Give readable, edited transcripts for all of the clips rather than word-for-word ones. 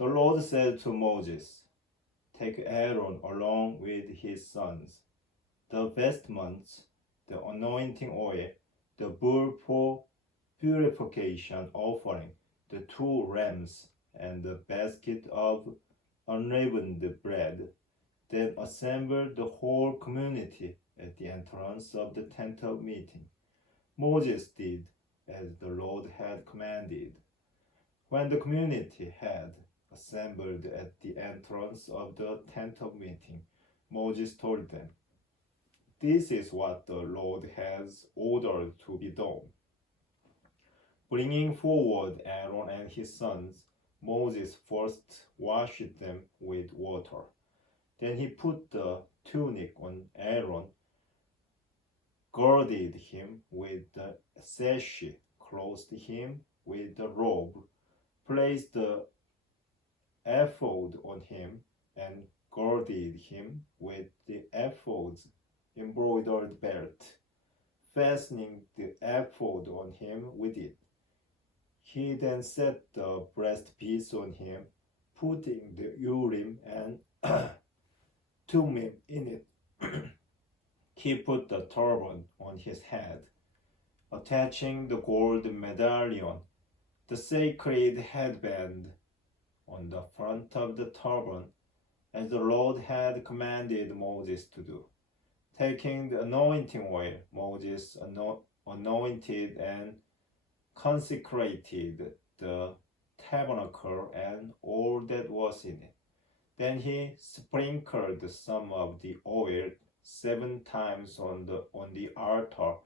The Lord said to Moses, "Take Aaron along with his sons, the vestments, the anointing oil, the bull for purification offering, the two rams, and the basket of unleavened bread. Then assemble the whole community at the entrance of the tent of meeting." Moses did as the Lord had commanded. When the community had assembled at the entrance of the tent of meeting, Moses told them, "This is what the Lord has ordered to be done." Bringing forward Aaron and his sons, Moses first washed them with water. Then he put the tunic on Aaron, girded him with the sash, clothed him with the robe, placed the ephod on him, and girded him with the ephod's embroidered belt, fastening the ephod on him with it. He then set the breastpiece on him, putting the Urim and Thummim in it. He put the turban on his head, attaching the gold medallion, the sacred headband, on the front of the turban, as the Lord had commanded Moses to do. Taking the anointing oil, Moses anointed and consecrated the tabernacle and all that was in it. Then he sprinkled some of the oil 7 times on the altar,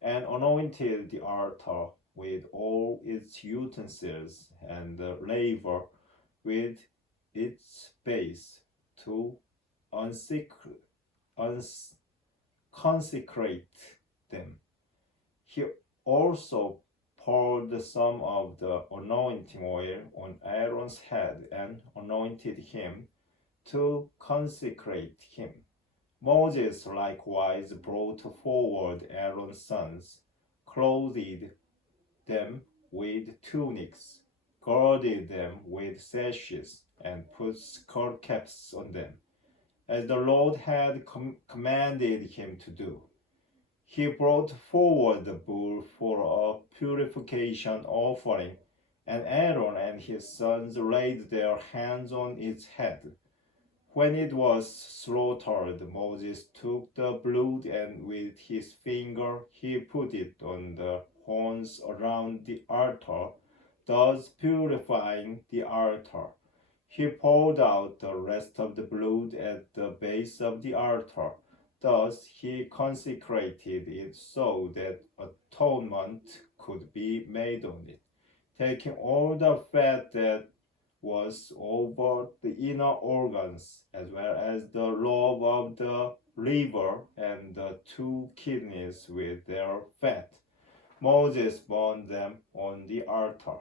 and anointed the altar with all its utensils and the laver with its base to consecrate them. He also poured some of the anointing oil on Aaron's head and anointed him to consecrate him. Moses likewise brought forward Aaron's sons, clothed them with tunics, girded them with sashes, and put skull caps on them, as the Lord had commanded him to do. He brought forward the bull for a purification offering, and Aaron and his sons laid their hands on its head. When it was slaughtered, Moses took the blood and with his finger he put it on the horns around the altar, thus purifying the altar. He poured out the rest of the blood at the base of the altar. Thus he consecrated it so that atonement could be made on it, taking all the fat that was over the inner organs, as well as the lobe of the liver and the 2 kidneys with their fat. Moses burned them on the altar.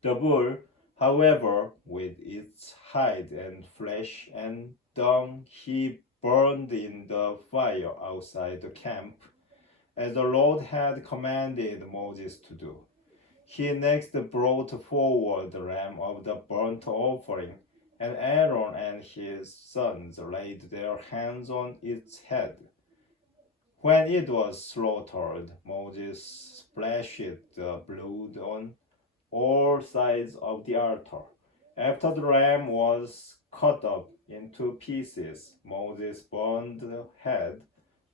The bull, however, with its hide and flesh and dung, he burned in the fire outside the camp, as the Lord had commanded Moses to do. He next brought forward the ram of the burnt offering, and Aaron and his sons laid their hands on its head. When it was slaughtered, Moses splashed the blood on all sides of the altar. After the ram was cut up into pieces, Moses burned the head,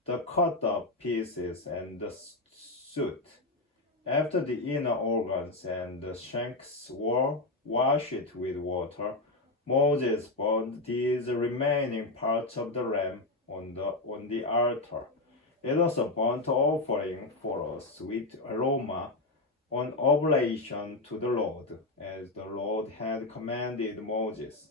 the cut up pieces, and the suit. After the inner organs and the shanks were washed with water, Moses burned these remaining parts of the ram on the altar. It was a burnt offering for a sweet aroma, an oblation to the Lord, as the Lord had commanded Moses.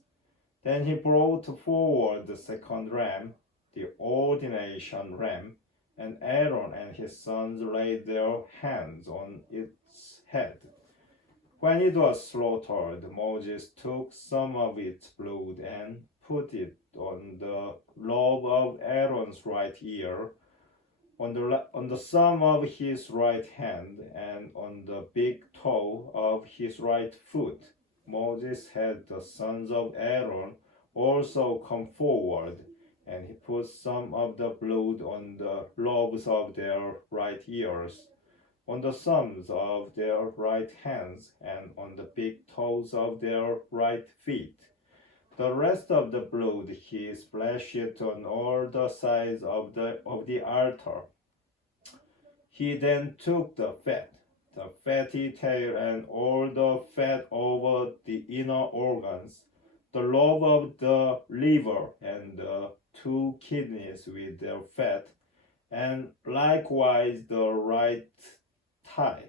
Then he brought forward the second ram, the ordination ram, and Aaron and his sons laid their hands on its head. When it was slaughtered, Moses took some of its blood and put it on the lobe of Aaron's right ear, on the thumb of his right hand, and on the big toe of his right foot. Moses had the sons of Aaron also come forward, and he put some of the blood on the lobes of their right ears, on the thumbs of their right hands, and on the big toes of their right feet. The rest of the blood he splashed on all the sides of the altar. He then took the fatty tail, and all the fat over the inner organs, the lobe of the liver, and the two kidneys with their fat, and likewise the right thigh.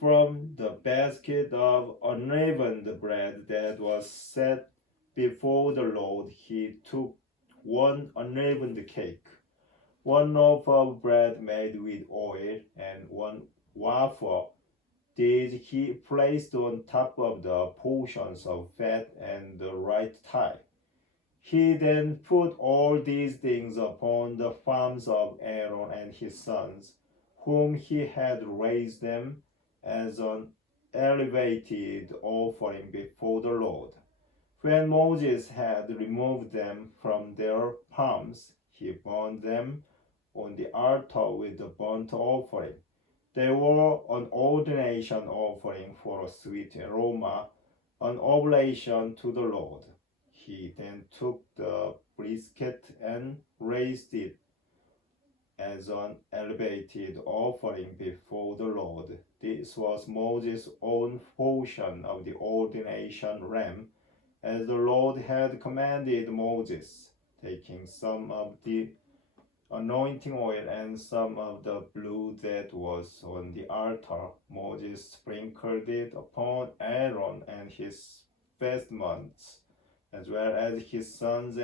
From the basket of unleavened bread that was set before the Lord, he took one unleavened cake, one loaf of bread made with oil, and one wafer. These he placed on top of the portions of fat and the right thigh. He then put all these things upon the palms of Aaron and his sons, whom he had raised them as an elevated offering before the Lord. When Moses had removed them from their palms, he burned them on the altar with the burnt offering. They were an ordination offering for a sweet aroma, an oblation to the Lord. He then took the brisket and raised it as an elevated offering before the Lord. This was Moses' own portion of the ordination lamb, as the Lord had commanded Moses, taking some of the anointing oil and some of the blood that was on the altar. Moses sprinkled it upon Aaron and his vestments, as well as his sons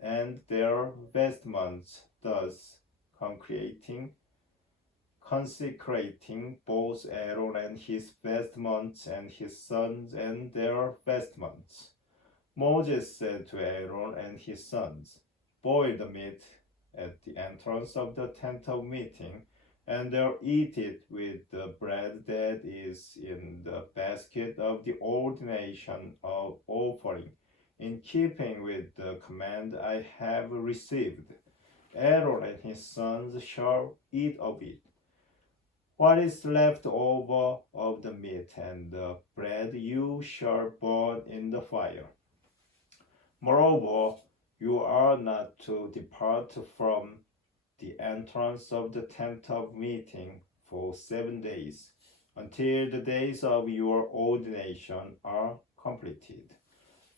and their vestments, thus consecrating both Aaron and his vestments and his sons and their vestments. Moses said to Aaron and his sons, "Boil the meat at the entrance of the tent of meeting, and there eat it with the bread that is in the basket of the ordination of offering, in keeping with the command I have received. Aaron and his sons shall eat of it. What is left over of the meat and the bread you shall burn in the fire. Moreover, you are not to depart from the entrance of the tent of meeting for 7 days, until the days of your ordination are completed.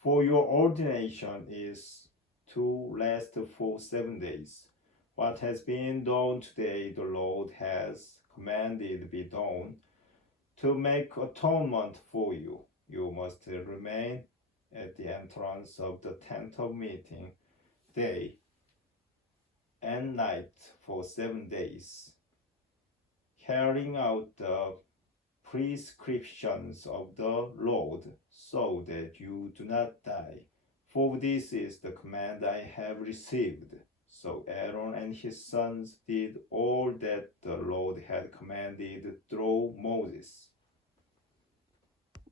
For your ordination is to last for 7 days. What has been done today, the Lord has commanded be done to make atonement for you. You must remain at the entrance of the tent of meeting day and night for 7 days, carrying out the prescriptions of the Lord, so that you do not die. For this is the command I have received." So Aaron and his sons did all that the Lord had commanded through Moses.